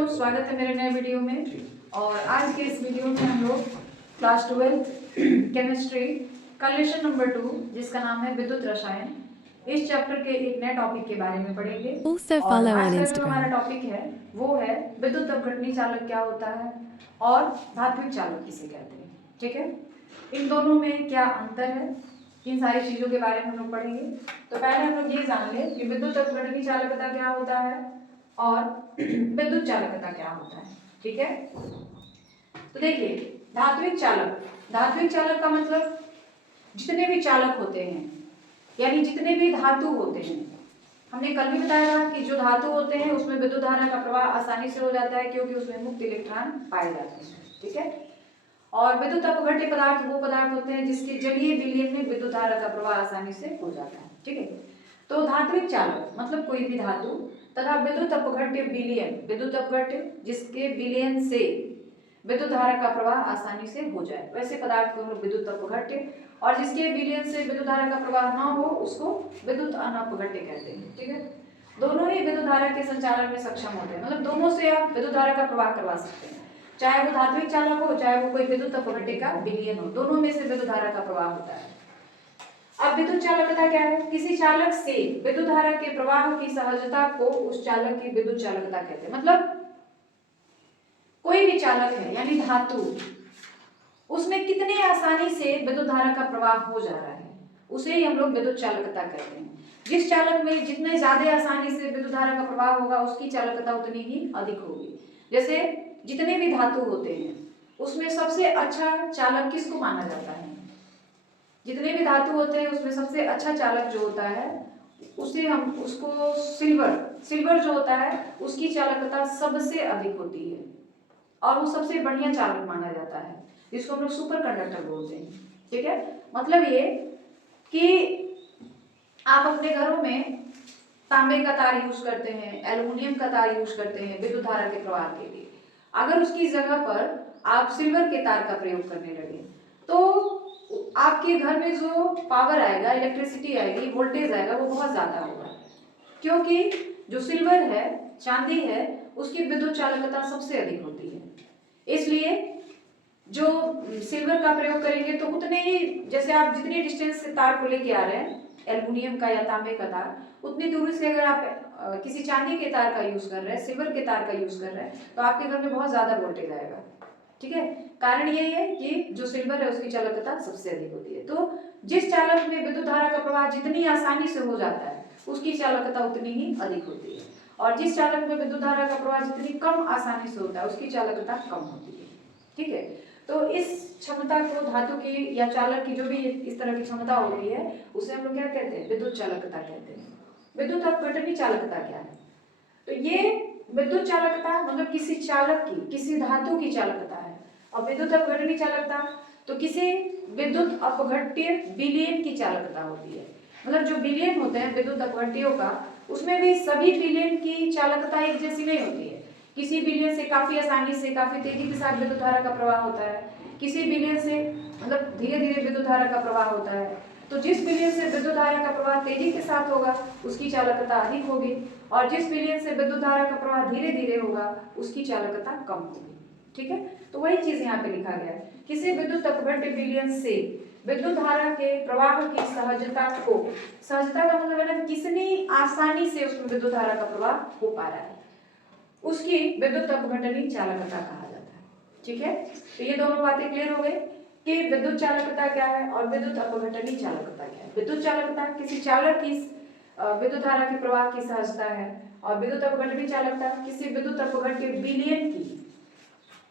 बच्चों, स्वागत है मेरे नए वीडियो में। और आज के इस वीडियो में हम लोग क्लास 12 केमिस्ट्री का लेसन नंबर 2 जिसका नाम है विद्युत रसायन, इस चैप्टर के एक नए टॉपिक के बारे में पढ़ेंगे। Also और follow आज on का जो हमारा Instagram. टॉपिक है वो है विद्युत अपघटनी चालक क्या होता है और धात्विक चालक किसे कहते हैं। ठीक है, इन दोनों में क्या अंतर है, इन सारी चीजों के बारे में हम लोग पढ़ेंगे। तो पहले हम लोग ये जान ले कि विद्युत अपघटनी चालकता क्या होता है और विद्युत चालकता क्या होता है। ठीक है, तो देखिए धात्विक चालक का मतलब जितने भी चालक होते हैं, यानी जितने भी धातु होते हैं। हमने कल भी बताया था कि जो धातु होते हैं उसमें विद्युत धारा का प्रवाह आसानी से हो जाता है क्योंकि उसमें मुक्त इलेक्ट्रॉन पाए जाते हैं। ठीक है, और विद्युत अपघट्य पदार्थ वो पदार्थ होते हैं जिसके जलीय विलयन में विद्युत धारा का प्रवाह आसानी से हो जाता है। ठीक है, तो धात्विक चालक मतलब कोई भी धातु तथा विद्युत अपघट्य विलयन, विद्युत अपघट्य जिसके विलयन से विद्युत धारा का प्रवाह आसानी से हो जाए, वैसे पदार्थ को हम लोग विद्युत अपघट्य, और जिसके विलयन से विद्युत धारा का प्रवाह न हो उसको विद्युत अनपघट्य कहते हैं। ठीक है, दोनों ही विद्युत धारा के संचालन में सक्षम होते हैं, मतलब दोनों से आप विद्युत धारा का प्रवाह करवा सकते हैं, चाहे वो धात्विक चालक हो चाहे वो कोई विद्युत अपघट्य का विलयन हो, दोनों में से विद्युत धारा का प्रवाह होता है। अब विद्युत चालकता क्या है? किसी चालक से विद्युत धारा के प्रवाह की सहजता को उस चालक की विद्युत चालकता कहते हैं। मतलब कोई भी चालक है यानी धातु, उसमें कितने आसानी से विद्युत धारा का प्रवाह हो जा रहा है उसे ही हम लोग विद्युत चालकता कहते हैं। जिस चालक में जितने ज्यादा आसानी से विद्युत धारा का प्रवाह होगा उसकी चालकता उतनी ही अधिक होगी। जैसे जितने भी धातु होते हैं उसमें सबसे अच्छा चालक किसको माना जाता है? जितने भी धातु होते हैं उसमें सबसे अच्छा चालक जो होता है उसे हम उसको सिल्वर जो होता है उसकी चालकता सबसे अधिक होती है और वो सबसे बढ़िया चालक माना जाता है, जिसको हम लोग सुपर कंडक्टर बोलते हैं। ठीक है, मतलब ये कि आप अपने घरों में तांबे का तार यूज करते हैं, एल्युमिनियम का तार यूज करते हैं विद्युत धारा के प्रवाह के लिए, अगर उसकी जगह पर आप सिल्वर के तार का प्रयोग करने लगे तो आपके घर में जो पावर आएगा, इलेक्ट्रिसिटी आएगी, वोल्टेज आएगा वो बहुत ज्यादा होगा, क्योंकि जो सिल्वर है, चांदी है, उसकी विद्युत चालकता सबसे अधिक होती है। इसलिए जो सिल्वर का प्रयोग करेंगे तो उतने ही, जैसे आप जितनी डिस्टेंस से तार को लेके आ रहे हैं एल्युमिनियम का या तांबे का तार, उतनी दूरी से अगर आप किसी चांदी के तार का यूज कर रहे हैं, सिल्वर के तार का यूज कर रहे हैं तो आपके घर में बहुत ज्यादा वोल्टेज आएगा। ठीक है, कारण ये है कि जो सिल्वर है उसकी चालकता सबसे अधिक होती है। तो जिस चालक में विद्युत धारा का प्रवाह जितनी आसानी से हो जाता है उसकी चालकता उतनी ही अधिक होती है, और जिस चालक में विद्युत धारा का प्रवाह जितनी कम आसानी से होता है उसकी चालकता कम होती है। ठीक है, तो इस क्षमता को धातु की या चालक की जो भी इस तरह की क्षमता होती है उसे हम लोग क्या कहते हैं? विद्युत चालकता कहते हैं। विद्युत अपघटनी चालकता क्या है? तो ये विद्युत चालकता मतलब किसी चालक की, किसी धातु की चालकता है, और विद्युत अपघटनी चालकता तो किसी विद्युत अपघट्य विलयन की चालकता होती है। मतलब जो विलयन होते हैं विद्युत अपघट्यों का, उसमें भी सभी विलयन की चालकता एक जैसी नहीं होती है। किसी विलयन से काफी आसानी से, काफी तेजी के साथ विद्युत धारा का प्रवाह होता है, किसी विलयन से मतलब धीरे धीरे विद्युत धारा का प्रवाह होता है। तो जिस विलयन से विद्युत धारा का प्रवाह तेजी के साथ होगा उसकी चालकता अधिक होगी, और जिस विलयन से विद्युत धारा का प्रवाह धीरे धीरे होगा उसकी चालकता कम होगी। ठीक है, तो वही चीज यहाँ पे लिखा गया है, किसी विद्युत अपघट्य विलयन से विद्युत धारा के प्रवाह की सहजता को, सहजता का मतलब है ना कितनी आसानी से उसमें विद्युत धारा का प्रवाह हो पा रहा है, उसकी विद्युत अपघटनी चालकता कहा जाता है। ठीक है, तो ये दोनों बातें क्लियर हो गई कि विद्युत चालकता क्या है और विद्युत अपघटनी चालकता क्या है। विद्युत चालकता किसी चालक की विद्युत धारा के प्रवाह की सहजता है, और विद्युत अपघटनी चालकता किसी विद्युत अपघट्य विलयन की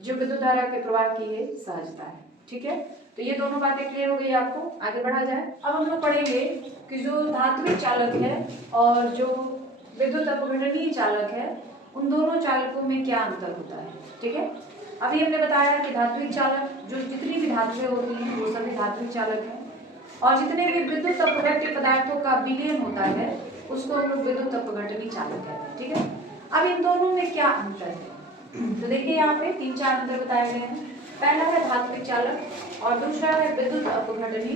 जो विद्युत धारा के प्रवाह की है सहजता है। ठीक है, तो ये दोनों बातें क्लियर हो गई आपको, आगे बढ़ा जाए। अब हम लोग पढ़ेंगे कि जो धात्विक चालक है और जो विद्युत अपघटनी चालक है उन दोनों चालकों में क्या अंतर होता है। ठीक है, अभी हमने बताया कि धात्विक चालक जो जितनी भी धातुएं होती हैं वो सभी धात्विक चालक हैं, और जितने भी विद्युत अपघट्य पदार्थों का विलयन होता है उसको हम लोग विद्युत अपघटनी चालक कहते हैं। ठीक है, अब इन दोनों में क्या अंतर है तो देखिए यहाँ पे 3-4 अंतर बताए गए हैं। पहला है धात्विक चालक और दूसरा है विद्युत अपघटनी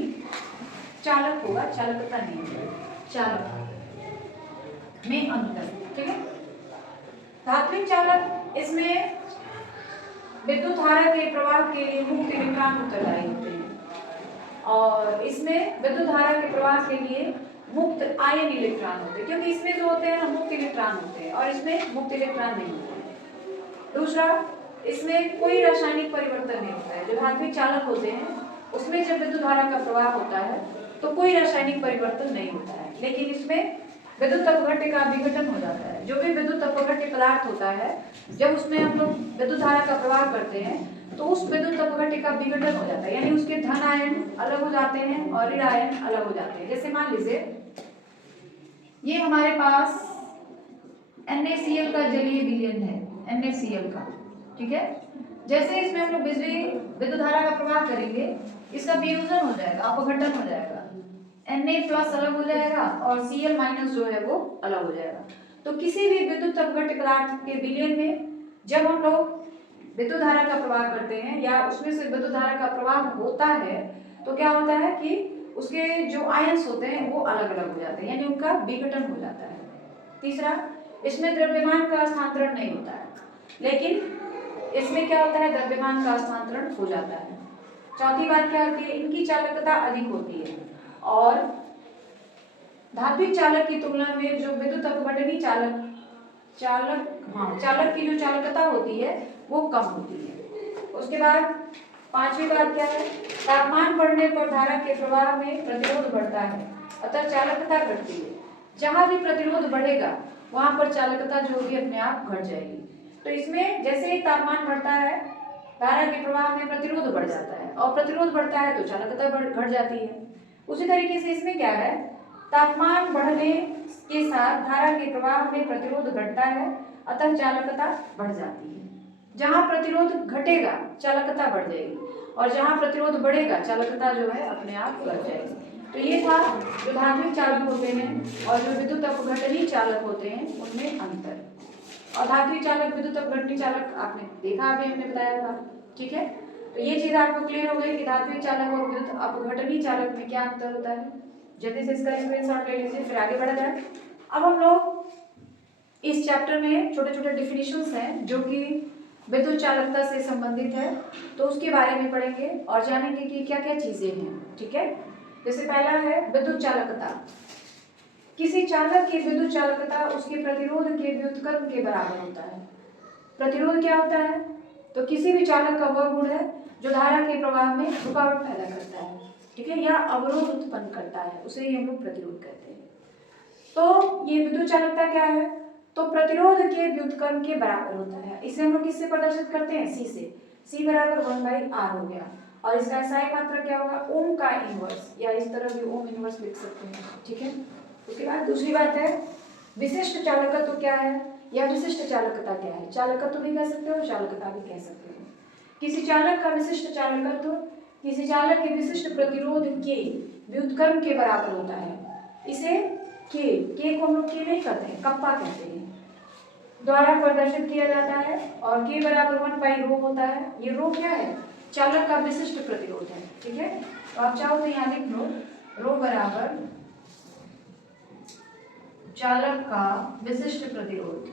चालक होगा, चालकता नहीं होगा, चालक में अंतर। ठीक है, धात्विक चालक, इसमें विद्युत धारा के प्रवाह के लिए मुक्त इलेक्ट्रॉन उत्तरदायी होते हैं और इसमें विद्युत धारा के प्रवाह के लिए मुक्त आयन इलेक्ट्रॉन होते हैं, क्योंकि इसमें जो होते हैं मुक्त इलेक्ट्रॉन होते हैं और इसमें मुक्त इलेक्ट्रॉन नहीं होते हैं। दूसरा, इसमें कोई रासायनिक परिवर्तन नहीं होता है। जो धात्विक चालक होते हैं उसमें जब विद्युत धारा का प्रवाह होता है तो कोई रासायनिक परिवर्तन नहीं होता है, लेकिन इसमें विद्युत अपघट्य का विघटन हो जाता है। जो भी विद्युत अपघट्य पदार्थ होता है, जब उसमें हम लोग विद्युत धारा का प्रवाह करते हैं तो उस विद्युत अपघट्य का विघटन हो जाता है, यानी उसके धन आयन अलग हो जाते हैं और ऋण आयन अलग हो जाते हैं। जैसे मान लीजिए ये हमारे पास NaCl का जलीय विलयन है, NaCl का, ठीक है। जैसे इसमें हम लोग बिजली विद्युत धारा का प्रवाह करेंगे, इसका वियोजन हो जाएगा, अपघटन हो जाएगा, Na+ अलग हो जाएगा और Cl- जो है वो अलग हो जाएगा। तो किसी भी विद्युत अपघट्य पदार्थ के विलयन में जब हम लोग विद्युत धारा का प्रवाह करते हैं या उसमें से विद्युत धारा का प्रवाह होता है तो क्या होता है कि उसके जो आयंस होते हैं वो अलग अलग हो जाते हैं, यानी उनका विघटन हो जाता है। तीसरा, इसमें द्रव्यमान का स्थानांतरण नहीं होता है, लेकिन इसमें क्या होता है, द्रव्यमान का स्थानांतरण हो जाता है। चौथी बात क्या होती है, इनकी चालकता अधिक होती है और धात्विक चालक की तुलना में जो विद्युत अपघटनी चालक की जो चालकता होती है वो कम होती है। उसके बाद पांचवी बात क्या है, तापमान बढ़ने पर धारा के प्रवाह में प्रतिरोध बढ़ता है अतः चालकता घटती है। जहां भी प्रतिरोध बढ़ेगा वहां पर चालकता जो होगी अपने आप घट जाएगी। तो इसमें जैसे ही तापमान बढ़ता है धारा के प्रवाह में प्रतिरोध बढ़ जाता है और प्रतिरोध बढ़ता है तो चालकता घट जाती है। उसी तरीके से इसमें क्या है, तापमान बढ़ने के साथ धारा के प्रवाह में प्रतिरोध घटता है अतः चालकता बढ़ जाती है। जहां प्रतिरोध घटेगा चालकता बढ़ जाएगी और जहां प्रतिरोध बढ़ेगा चालकता जो है अपने आप घट जाएगी। तो ये था जो धात्विक चालक होते हैं और जो विद्युत अपघटनी चालक होते हैं उनमें अंतर। और धात्विक चालक विद्युत अपघटनी चालक आपने देखा, अभी हमने बताया था, ठीक है। तो ये चीज आपको क्लियर हो गई कि धात्विक चालक और विद्युत अपघटनी चालक में क्या अंतर होता है। जल्दी से इसका स्क्रीनशॉट ले लीजिए, फिर आगे बढ़ा जाए। अब हम लोग इस चैप्टर में छोटे छोटे डिफिनीशंस हैं जो कि विद्युत चालकता से संबंधित है, तो उसके बारे में पढ़ेंगे और जानेंगे कि क्या क्या चीजें हैं, ठीक है। जैसे पहला है विद्युत चालकता। किसी चालक की विद्युत चालकता उसके प्रतिरोध के व्युत्क्रम के बराबर होता है। प्रतिरोध क्या होता है, तो किसी भी चालक का वह गुण है जो धारा के प्रवाह में रुकावट पैदा करता है, ठीक है, या अवरोध उत्पन्न करता है, उसे ही हम लोग प्रतिरोध कहते हैं। तो ये विद्युत चालकता क्या है, तो प्रतिरोध के व्युत्क्रम के बराबर होता है। इसे हम लोग किससे प्रदर्शित करते हैं, C से। C बराबर 1/R हो गया और इसका SI मात्रा क्या होगा, ओम का इनवर्स, या इस तरह भी ओम इनवर्स लिख सकते हैं, ठीक है। उसके बाद दूसरी बात है विशिष्ट चालकत्व क्या है या विशिष्ट चालकता क्या है। चालकत्व भी कह सकते हो, चालकता भी कह सकते हो। किसी चालक का विशिष्ट चालकत्व किसी चालक के विशिष्ट प्रतिरोध के व्युत्क्रम के बराबर होता है। इसे के को हम लोग के नहीं कहते हैं, कप्पा कहते हैं, द्वारा प्रदर्शित किया जाता है और के बराबर 1/ρ होता है। ये रो क्या है, चालक का विशिष्ट प्रतिरोध है, ठीक है। तो आप चाहो तो यहाँ लिख लो, रो बराबर चालक का विशिष्ट प्रतिरोध,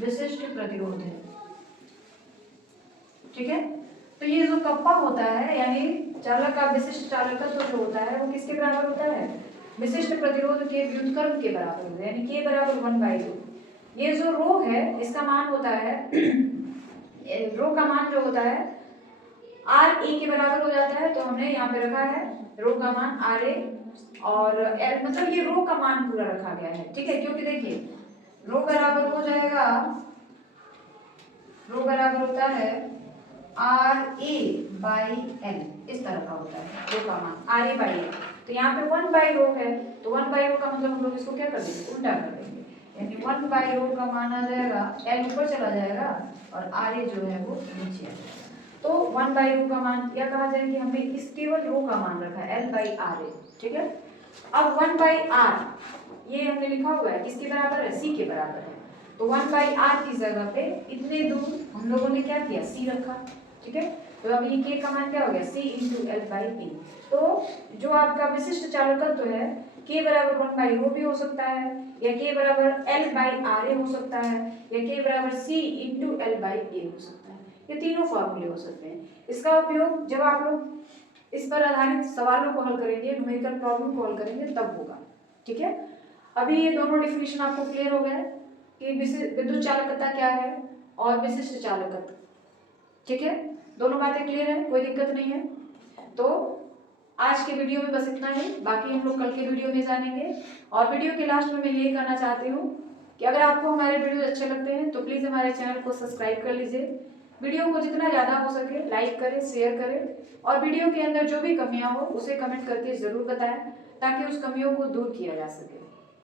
विशिष्ट प्रतिरोध है, ठीक है। तो ये जो कप्पा होता है यानी चालक का विशिष्ट चालकत्व जो होता है वो किसके बराबर होता है, विशिष्ट प्रतिरोध के व्युत्क्रम के बराबर होता है, यानी के बराबर 1/2। ये जो रो है इसका मान होता है रो का मान जो होता है RA के बराबर हो जाता है। तो हमने यहाँ पे रखा है रो का मान RA और L, मतलब ये रो का मान पूरा रखा गया है, ठीक है। क्योंकि देखिए रो बराबर हो जाएगा, रो बराबर होता है RA/L, इस तरह का होता है रो का मान RA/L। तो यहाँ पे 1/ρ है, तो 1/ρ का मतलब हम लोग इसको क्या कर देंगे, उल्टा कर देंगे, यानी 1/ρ का मान आ जाएगा, L ऊपर चला जाएगा और RA जो है वो नीचे आ जाएगा। तो 1/ρ का मान या कहा जाए कि हमने इस केवल रो का मान रखा है L/RA, ठीक है। अब 1/R ये हमने लिखा हुआ है किसके बराबर है, C के बराबर है। तो 1/R की जगह पे इतने दूर हम लोगों ने क्या किया, C रखा, ठीक है। तो अब ये K का मान क्या हो गया, C × L/A। तो जो आपका विशिष्ट चालकत्व है K बराबर 1/ρ भी हो सकता है, या K बराबर L/RA हो सकता है, या K बराबर C × L/A हो सकता है। ये तीनों फॉर्मूले हो सकते हैं। इसका उपयोग जब आप लोग इस पर आधारित सवालों को हल करेंगे, न्यूमेरिकल प्रॉब्लम को हल करेंगे, तब होगा। ठीक है, अभी ये दोनों डिफिनेशन आपको क्लियर हो गया कि विद्युत चालकता क्या है और विशिष्ट चालकता। ठीक है, दोनों बातें क्लियर है, कोई दिक्कत नहीं है। तो आज के वीडियो में बस इतना ही, बाकी हम लोग कल के वीडियो में जानेंगे। और वीडियो के लास्ट में मैं यही कहना चाहती हूँ कि अगर आपको हमारे वीडियो अच्छे लगते हैं तो प्लीज़ हमारे चैनल को सब्सक्राइब कर लीजिए। वीडियो को जितना ज़्यादा हो सके लाइक करें, शेयर करें, और वीडियो के अंदर जो भी कमियां हो उसे कमेंट करके ज़रूर बताएं, ताकि उस कमियों को दूर किया जा सके।